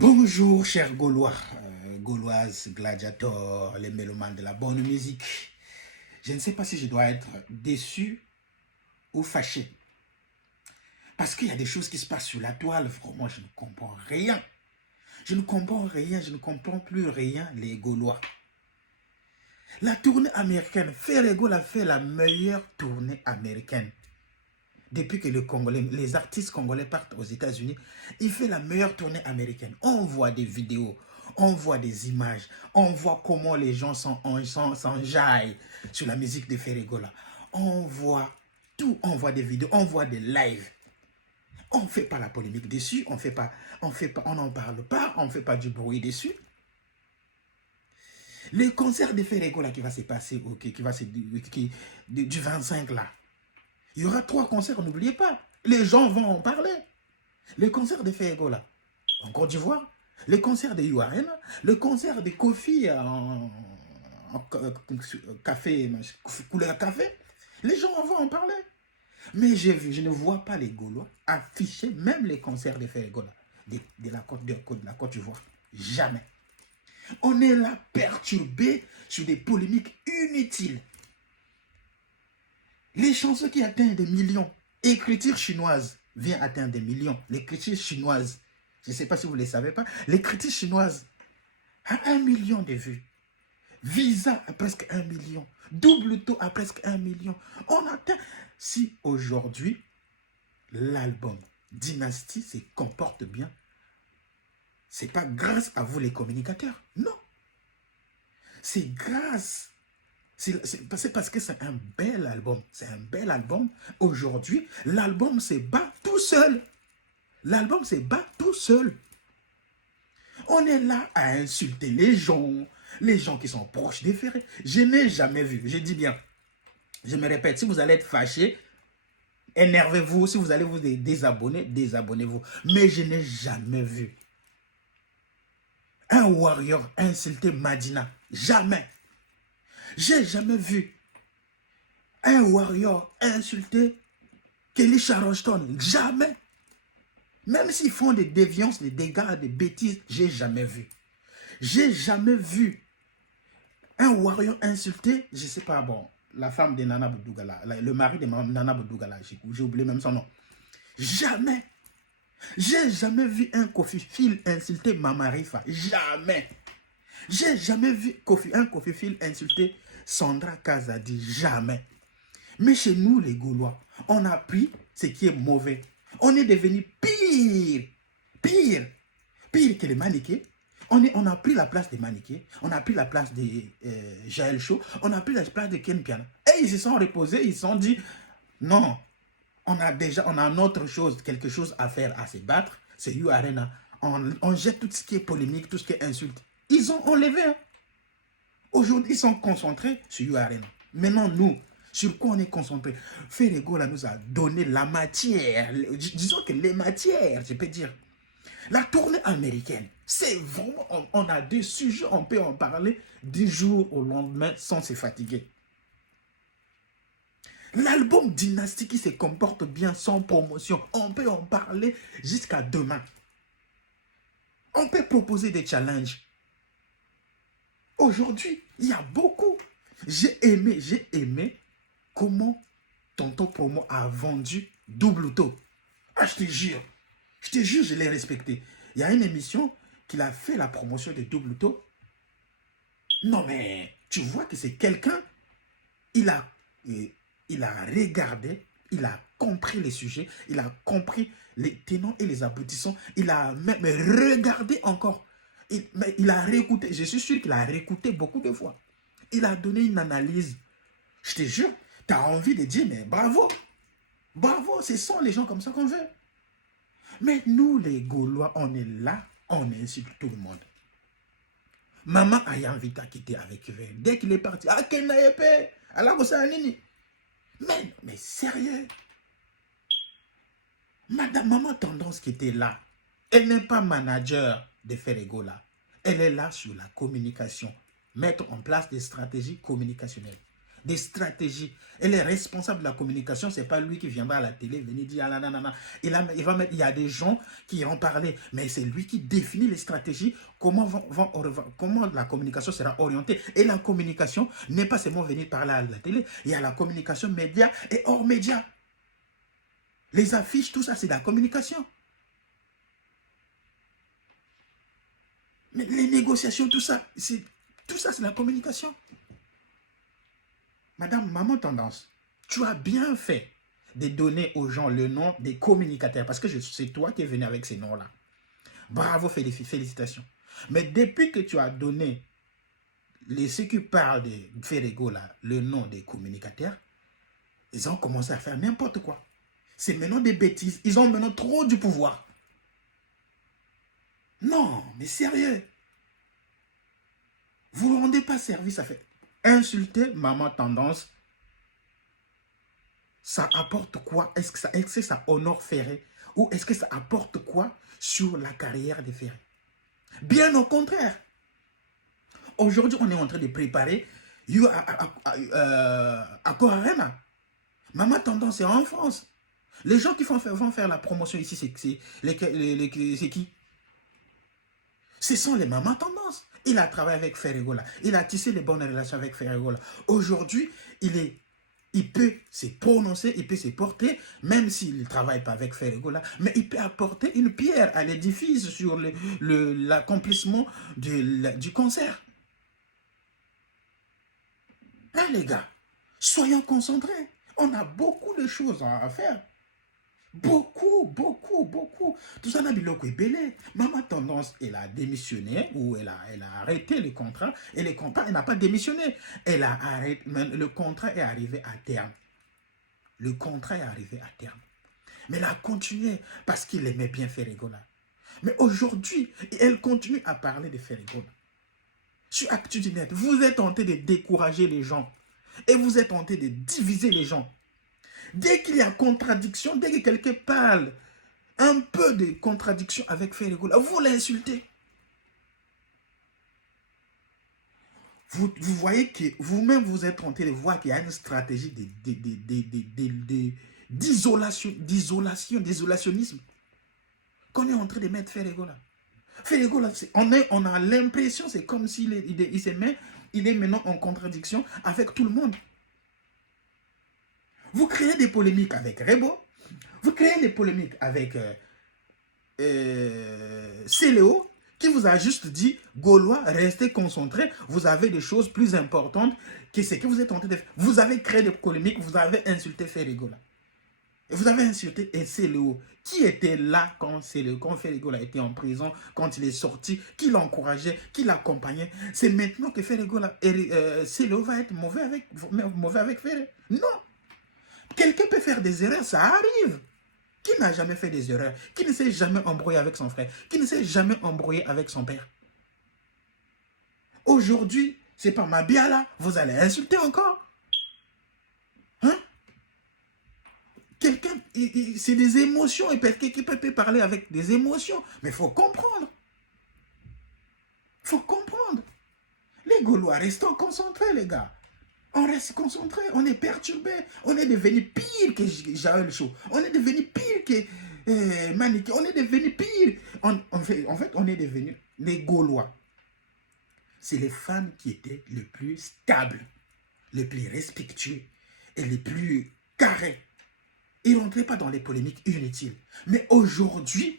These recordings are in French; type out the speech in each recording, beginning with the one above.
Bonjour, chers Gaulois, Gauloises, gladiators, les mélomanes de la bonne musique. Je ne sais pas si je dois être déçu ou fâché. Parce qu'il y a des choses qui se passent sur la toile, vraiment, je ne comprends rien. Je ne comprends rien, je ne comprends plus rien, les Gaulois. La tournée américaine, Ferré-Gaulle a fait la meilleure tournée américaine. Depuis que les artistes congolais partent aux États-Unis, il fait la meilleure tournée américaine. On voit des vidéos, on voit des images, on voit comment les gens s'enjaillent sur la musique de Ferré-Gaulle. On voit tout, on voit des vidéos, on voit des lives. On ne fait pas la polémique dessus, on n'en parle pas, on ne fait pas du bruit dessus. Le concert de Ferré-Gaulle qui va se passer, du 25 là, il y aura 3 concerts, n'oubliez pas. Les gens vont en parler. Le concert de Ferré-Gaulle en Côte d'Ivoire, le concert de URN, le concert de Kofi en café, couleur café. Les gens vont en parler. Mais je ne vois pas les Gaulois afficher même les concerts de Ferré-Gaulle de la Côte d'Ivoire. Jamais. On est là perturbé sur des polémiques inutiles. Les chansons qui atteignent des millions, écriture chinoise vient atteindre des millions. L'écriture chinoise, je ne sais pas si vous ne le savez pas, l'écriture chinoise a 1 million de vues. Visa a presque 1 million. Double Taux a presque 1 million. On atteint. Si aujourd'hui, l'album Dynasty se comporte bien, ce n'est pas grâce à vous les communicateurs. Non. C'est grâce. C'est parce que c'est un bel album. C'est un bel album. Aujourd'hui, l'album se bat tout seul. L'album se bat tout seul. On est là à insulter les gens qui sont proches des Ferré. Je n'ai jamais vu, je dis bien, je me répète, si vous allez être fâché, énervez-vous. Si vous allez vous désabonner, désabonnez-vous. Mais je n'ai jamais vu un warrior insulter Madina. Jamais. J'ai jamais vu un warrior insulter Kelly Charleston. Jamais. Même s'ils font des déviances, des dégâts, des bêtises, j'ai jamais vu. J'ai jamais vu un warrior insulter, je sais pas, bon, la femme de Nana Boudougala, le mari de Nana Boudougala, j'ai oublié même son nom. Jamais. J'ai jamais vu un Kofi Phil insulter Mama Rifa. Jamais. J'ai jamais vu un Kofi Phil insulter Sandra Kazadi. Jamais. Mais chez nous, les Gaulois, on a pris ce qui est mauvais. On est devenu pire que les maniqués. On a pris la place des maniqués, on a pris la place de Jaël Chaud, on a pris la place de Ken Piana. Et ils se sont reposés, ils se sont dit, non, on a autre chose, quelque chose à faire, à se battre, c'est You Arena. On jette tout ce qui est polémique, tout ce qui est insulte. Ils ont enlevé. Hein. Aujourd'hui, ils sont concentrés sur You Arena. Maintenant, nous, sur quoi on est concentré? Ferré-Gaulle nous a donné la matière, disons que les matières, je peux dire. La tournée américaine, c'est vraiment, on a des sujets, on peut en parler du jour au lendemain sans se fatiguer. L'album Dynasty qui se comporte bien sans promotion, on peut en parler jusqu'à demain. On peut proposer des challenges. Aujourd'hui, il y a beaucoup. J'ai aimé comment Tonton Promo a vendu Double Taux. Ah, je te jure, je l'ai respecté. Il y a une émission qu'il a fait la promotion de Double Taux. Non, mais tu vois que c'est quelqu'un, il a regardé, il a compris les sujets, il a compris les tenants et les aboutissants, il a même regardé encore. Il a réécouté, je suis sûr qu'il a réécouté beaucoup de fois. Il a donné une analyse. Je te jure, tu as envie de dire, mais bravo, bravo, ce sont les gens comme ça qu'on veut. Mais nous, les Gaulois, on est là, on insulte tout le monde. Maman Ayamvita qui était avec eux, dès qu'il est parti, ah, qu'elle n'a pas, alors que ça nini. Mais sérieux, Madame Maman Tendance qui était là, elle n'est pas manager de Ferré-Gaulle. Elle est là sur la communication, mettre en place des stratégies communicationnelles. des stratégies. Et les responsables de la communication, ce n'est pas lui qui viendra à la télé, venir dire, ah, nanana. Il y a des gens qui iront parler, mais c'est lui qui définit les stratégies, comment la communication sera orientée. Et la communication n'est pas seulement venir parler à la télé, il y a la communication média et hors média. Les affiches, tout ça, c'est de la communication. Mais les négociations, tout ça, c'est la communication. Madame, maman tendance, tu as bien fait de donner aux gens le nom des communicateurs, parce que c'est toi qui es venu avec ces noms-là. Bravo, félicitations. Mais depuis que tu as donné ceux qui parlent de Ferrego, là, le nom des communicateurs, ils ont commencé à faire n'importe quoi. C'est maintenant des bêtises. Ils ont maintenant trop du pouvoir. Non, mais sérieux. Vous ne rendez pas service à faire. Insulter maman tendance, ça apporte quoi? Est-ce que ça honore Ferré? Ou est-ce que ça apporte quoi sur la carrière de Ferré? Bien au contraire. Aujourd'hui, on est en train de préparer Accor Arena. Maman tendance est en France. Les gens qui vont faire la promotion ici, c'est qui? Ce sont les mamans tendances. Il a travaillé avec Ferregola. Il a tissé les bonnes relations avec Ferregola. Aujourd'hui, il peut se prononcer, il peut se porter, même s'il ne travaille pas avec Ferregola, mais il peut apporter une pierre à l'édifice sur l'accomplissement du concert. Hein, les gars, soyons concentrés. On a beaucoup de choses à faire. Beaucoup. Tout ça n'a biloko belé. Maman tendance, elle a démissionné ou elle a arrêté le contrat. Et le contrat, elle n'a pas démissionné. Elle a arrêté, le contrat est arrivé à terme. Le contrat est arrivé à terme. Mais elle a continué parce qu'il aimait bien Ferregola. Mais aujourd'hui, elle continue à parler de Ferregola. Sur Actu du Net, vous êtes tenté de décourager les gens. Et vous êtes tenté de diviser les gens. Dès qu'il y a contradiction, dès que quelqu'un parle un peu de contradiction avec Ferregola, vous l'insultez. Vous voyez que vous-même vous êtes tenté de voir qu'il y a une stratégie d'isolationnisme qu'on est en train de mettre Ferregola. Ferregola, on a l'impression, c'est comme s'il il est maintenant en contradiction avec tout le monde. Vous créez des polémiques avec Rebo, vous créez des polémiques avec Céléo, qui vous a juste dit, Gaulois, restez concentrés, vous avez des choses plus importantes que ce que vous êtes en train de faire. Vous avez créé des polémiques, vous avez insulté Ferregola. Et vous avez insulté Céléo, qui était là quand Ferregola était en prison, quand il est sorti, qui l'encourageait, qui l'accompagnait. C'est maintenant que Céléo va être mauvais avec Ferré. Non. Quelqu'un peut faire des erreurs, ça arrive. Qui n'a jamais fait des erreurs? Qui ne s'est jamais embrouillé avec son frère? Qui ne s'est jamais embrouillé avec son père? Aujourd'hui, c'est pas Mabiala, vous allez insulter encore? Hein? Quelqu'un, c'est des émotions, et quelqu'un peut parler avec des émotions, mais il faut comprendre. Il faut comprendre. Les Gaulois, restons concentrés, les gars. On reste concentré, on est perturbé, on est devenu pire que Jaël Chaud, on est devenu pire que Maniké, on est devenu pire. En fait, on est devenu les Gaulois. C'est les femmes qui étaient les plus stables, les plus respectueux et les plus carrés. Ils ne rentraient pas dans les polémiques inutiles. Mais aujourd'hui,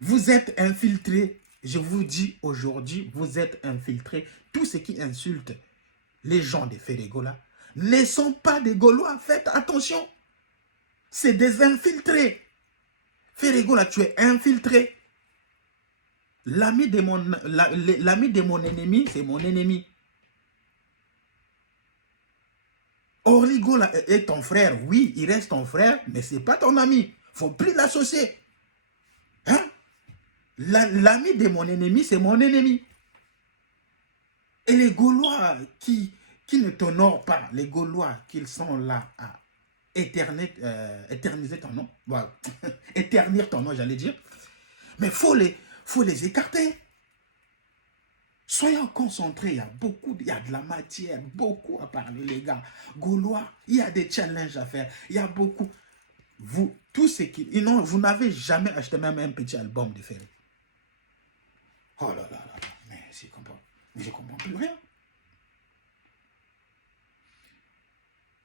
vous êtes infiltrés. Je vous dis aujourd'hui, vous êtes infiltrés. Tous ceux qui insultent les gens de Ferregola ne sont pas des Gaulois. Faites attention. C'est des infiltrés. Ferregola, tu es infiltré. L'ami de mon ennemi, c'est mon ennemi. Orligola est ton frère. Oui, il reste ton frère, mais ce n'est pas ton ami. Il ne faut plus l'associer. Hein? L'ami de mon ennemi, c'est mon ennemi. Et les Gaulois qui ne t'honorent pas, les Gaulois qui sont là à éterniser ton nom, voilà, éternir ton nom, j'allais dire, mais faut les écarter. Soyons concentrés, il y a de la matière, beaucoup à parler, les gars. Gaulois, il y a des challenges à faire, il y a beaucoup. Vous, tous ceux qui... Non, vous n'avez jamais acheté même un petit album de Ferré. Oh là là là là, mais je comprends plus rien.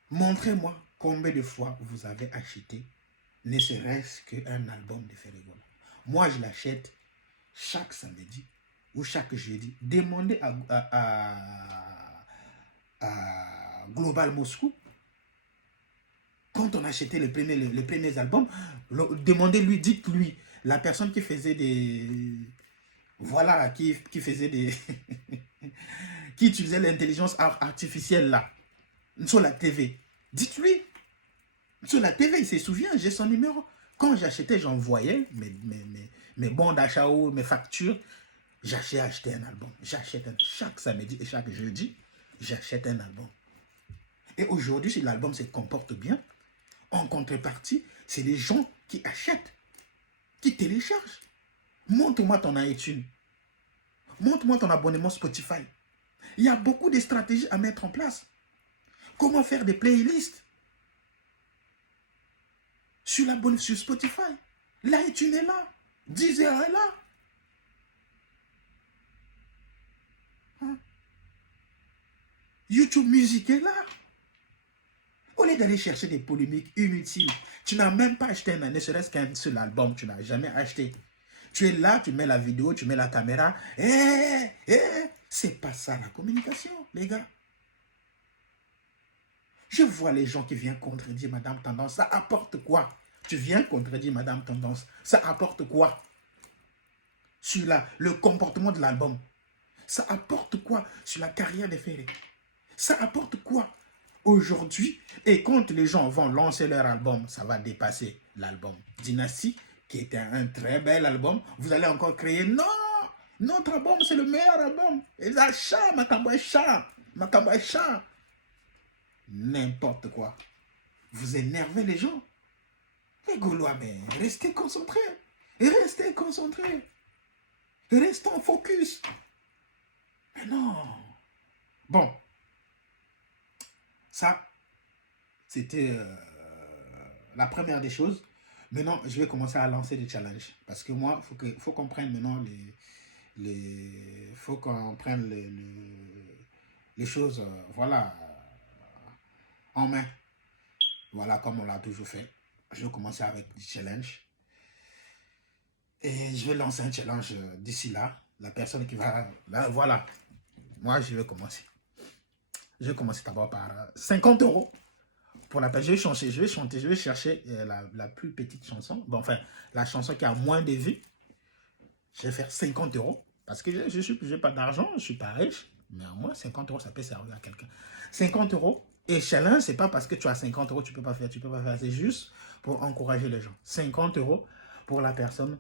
Montrez-moi combien de fois vous avez acheté, ne serait-ce qu'un album de Ferré Gola. Moi, je l'achète chaque samedi ou chaque jeudi. Demandez à Global Moscou, quand on achetait les premiers albums, demandez-lui, dites-lui, la personne qui faisait des... Voilà, qui faisait des... qui utilisait l'intelligence artificielle là, sur la TV. Dites-lui, sur la TV, il se souvient, j'ai son numéro. Quand j'achetais, j'envoyais mes bons d'achat ou mes factures. J'achetais un album. Chaque samedi et chaque jeudi, j'achète un album. Et aujourd'hui, si l'album se comporte bien, en contrepartie, c'est les gens qui achètent, qui téléchargent. Montre-moi ton iTunes. Montre-moi ton abonnement Spotify. Il y a beaucoup de stratégies à mettre en place. Comment faire des playlists sur Spotify. L'iTunes est là. Deezer est là. Hein? YouTube Music est là. Au lieu d'aller chercher des polémiques inutiles, tu n'as même pas acheté ne serait-ce qu'un seul album, tu n'as jamais acheté. Tu es là, tu mets la vidéo, tu mets la caméra. C'est pas ça la communication, les gars. Je vois les gens qui viennent contredire Madame Tendance. Ça apporte quoi? Tu viens contredire Madame Tendance. Ça apporte quoi? Sur le comportement de l'album. Ça apporte quoi sur la carrière des Ferré? Ça apporte quoi aujourd'hui? Et quand les gens vont lancer leur album, ça va dépasser l'album Dynastie, qui était un très bel album. Vous allez encore créer, non, notre album, c'est le meilleur album. Et là, chat, Makambo chat. N'importe quoi. Vous énervez les gens. Les Gaulois, mais restez concentrés. Restez concentrés. Restons focus. Mais non. Bon. Ça, c'était la première des choses. Maintenant, je vais commencer à lancer des challenges. Parce que moi, il faut qu'on prenne maintenant faut qu'on prenne les choses, voilà, en main. Voilà, comme on l'a toujours fait. Je vais commencer avec des challenges. Et je vais lancer un challenge d'ici là. La personne qui va... Là, voilà. Moi, je vais commencer. Je vais commencer d'abord par 50 € pour la personne. Je vais chercher la plus petite chanson. Bon, enfin, la chanson qui a moins de vues. Je vais faire 50 € parce que je n'ai pas d'argent, je ne suis pas riche. Mais au moins, 50 €, ça peut servir à quelqu'un. 50 €. Et challenge, ce n'est pas parce que tu as 50 €, tu ne peux pas faire. Tu peux pas faire. C'est juste pour encourager les gens. 50 € pour la personne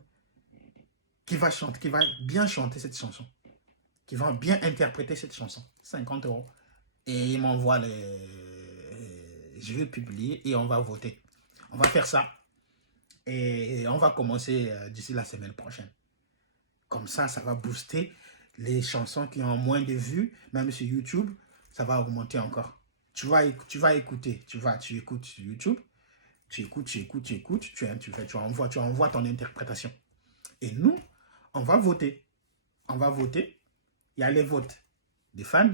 qui va chanter, qui va bien chanter cette chanson. Qui va bien interpréter cette chanson. 50 €. Et il m'envoie je vais publier et on va voter. On va faire ça. Et on va commencer d'ici la semaine prochaine. Comme ça va booster les chansons qui ont moins de vues, même sur YouTube, ça va augmenter encore. Tu vas écouter, tu écoutes sur YouTube, tu envoies ton interprétation. Et nous, on va voter. On va voter. Il y a les votes des fans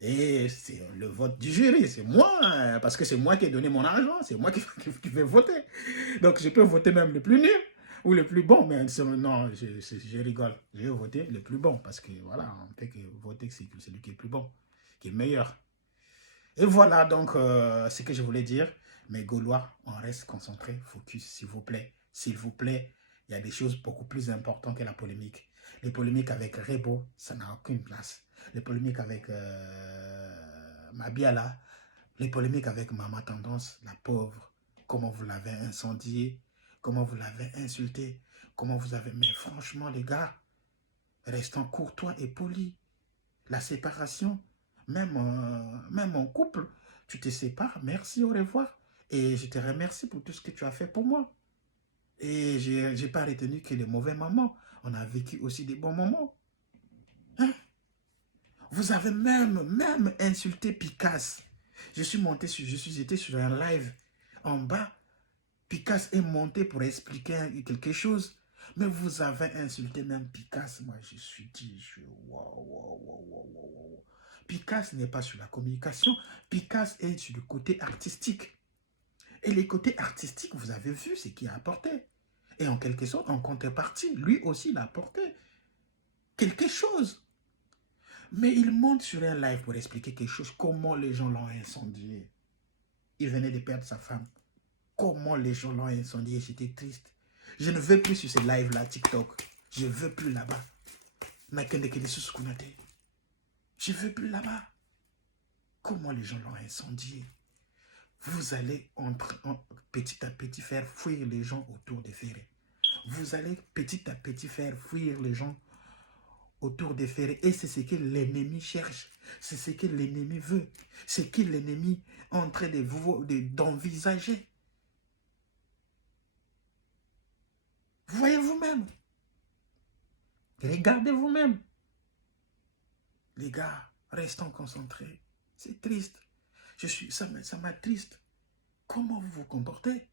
et c'est le vote du jury. C'est moi, parce que c'est moi qui ai donné mon argent, c'est moi qui vais voter. Donc je peux voter même le plus nul ou le plus bon, mais non, je rigole. Je vais voter le plus bon parce que voilà, on peut que voter c'est celui qui est plus bon, qui est meilleur. Et voilà donc ce que je voulais dire. Mais Gaulois, on reste concentré, focus, s'il vous plaît. S'il vous plaît, il y a des choses beaucoup plus importantes que la polémique. Les polémiques avec Rebo, ça n'a aucune place. Les polémiques avec Mabiala, les polémiques avec Maman Tendance, la pauvre, comment vous l'avez incendié, comment vous l'avez insulté, comment vous avez... Mais franchement, les gars, restons courtois et polis. La séparation, même en couple, tu te sépares, merci, au revoir. Et je te remercie pour tout ce que tu as fait pour moi. Et je n'ai pas retenu que les mauvais moments. On a vécu aussi des bons moments. Hein? Vous avez même insulté Picasse. Je suis été sur un live en bas. Picasse est monté pour expliquer quelque chose. Mais vous avez insulté même Picasse. Moi, je suis dit, wow. Picasse n'est pas sur la communication. Picasse est sur le côté artistique. Et les côtés artistiques, vous avez vu ce qu'il a apporté. Et en quelque sorte, en contrepartie, lui aussi, il a apporté quelque chose. Mais il monte sur un live pour expliquer quelque chose. Comment les gens l'ont incendié. Il venait de perdre sa femme. Comment les gens l'ont incendié. J'étais triste. Je ne veux plus sur ce live-là, TikTok. Je ne veux plus là-bas. Je ne veux plus là-bas. Comment les gens l'ont incendié. Vous allez petit à petit faire fuir les gens autour des ferrets. Vous allez petit à petit faire fuir les gens autour des ferrets. Et c'est ce que l'ennemi cherche. C'est ce que l'ennemi veut. C'est ce que l'ennemi est en train d'envisager. Vous voyez vous-même. Regardez vous-même. Les gars, restons concentrés. C'est triste. Ça m'a triste. Comment vous vous comportez?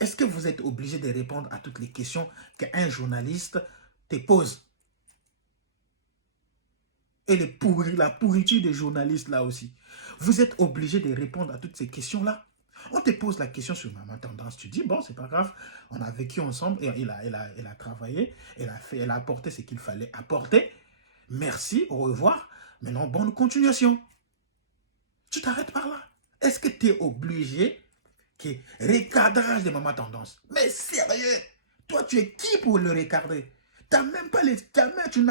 Est-ce que vous êtes obligé de répondre à toutes les questions qu'un journaliste te pose? Et la pourriture des journalistes là aussi. Vous êtes obligé de répondre à toutes ces questions-là. On te pose la question sur Maman Tendance. Tu dis, bon, c'est pas grave. On a vécu ensemble. Et elle a travaillé. Elle a apporté ce qu'il fallait apporter. Merci, au revoir. Maintenant, bonne continuation. Tu t'arrêtes par là. Est-ce que tu es obligé que recadrage de Maman Tendance? Mais sérieux, toi, tu es qui pour le recadrer? Tu n'as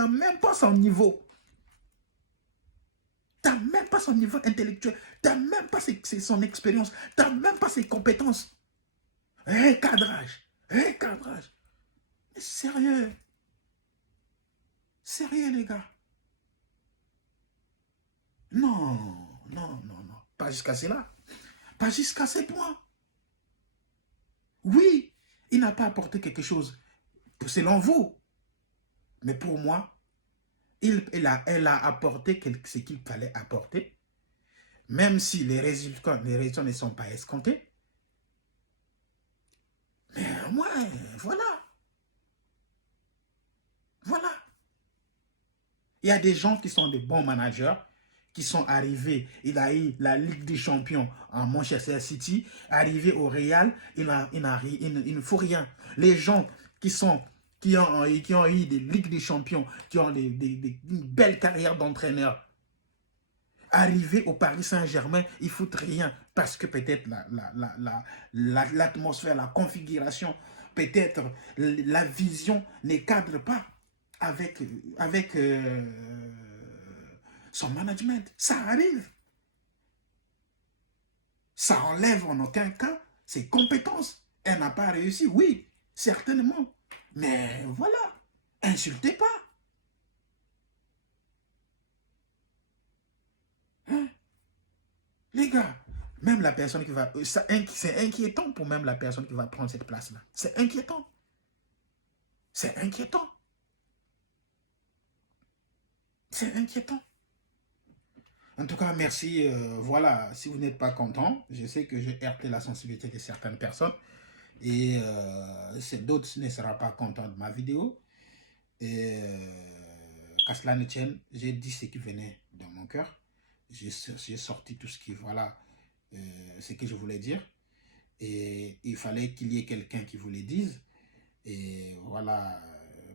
même pas son niveau. Tu n'as même pas son niveau intellectuel. Tu n'as même pas son expérience. Tu n'as même pas ses compétences. Recadrage. Mais sérieux. Sérieux, les gars. Non. Pas jusqu'à cela. Pas jusqu'à ce point. Oui, il n'a pas apporté quelque chose selon vous. Mais pour moi, elle a apporté ce qu'il fallait apporter. Même si les résultats ne sont pas escomptés. Mais ouais, voilà. Il y a des gens qui sont des bons managers, qui sont arrivés. Il a eu la Ligue des Champions en Manchester City. Arrivé au Real, il ne faut rien. Les gens qui ont eu des Ligues des Champions, qui ont une belle carrière d'entraîneur, arrivé au Paris Saint-Germain, ils ne foutent rien. Parce que peut-être l'atmosphère, la configuration, peut-être la vision ne cadre pas avec son management. Ça arrive. Ça enlève en aucun cas ses compétences. Elle n'a pas réussi, oui, certainement. Mais voilà, insultez pas. Hein? Les gars, même la personne qui va... C'est inquiétant pour même la personne qui va prendre cette place-là. C'est inquiétant. C'est inquiétant. C'est inquiétant. En tout cas, merci. Voilà, si vous n'êtes pas content, je sais que j'ai heurté la sensibilité de certaines personnes. Et d'autres ne seront pas contents de ma vidéo. Et qu'à cela ne tienne, j'ai dit ce qui venait de mon cœur. J'ai sorti tout ce qui, voilà, ce que je voulais dire. Et il fallait qu'il y ait quelqu'un qui vous le dise. Et voilà,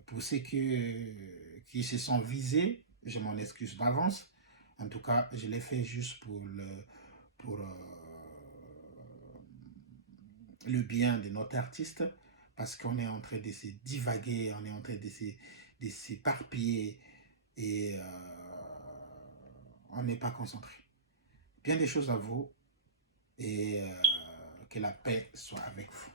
pour ceux qui se sont visés, je m'en excuse d'avance. En tout cas, je l'ai fait juste pour le bien de notre artiste, parce qu'on est en train de se divaguer, on est en train de s'éparpiller et on n'est pas concentré. Bien des choses à vous et que la paix soit avec vous.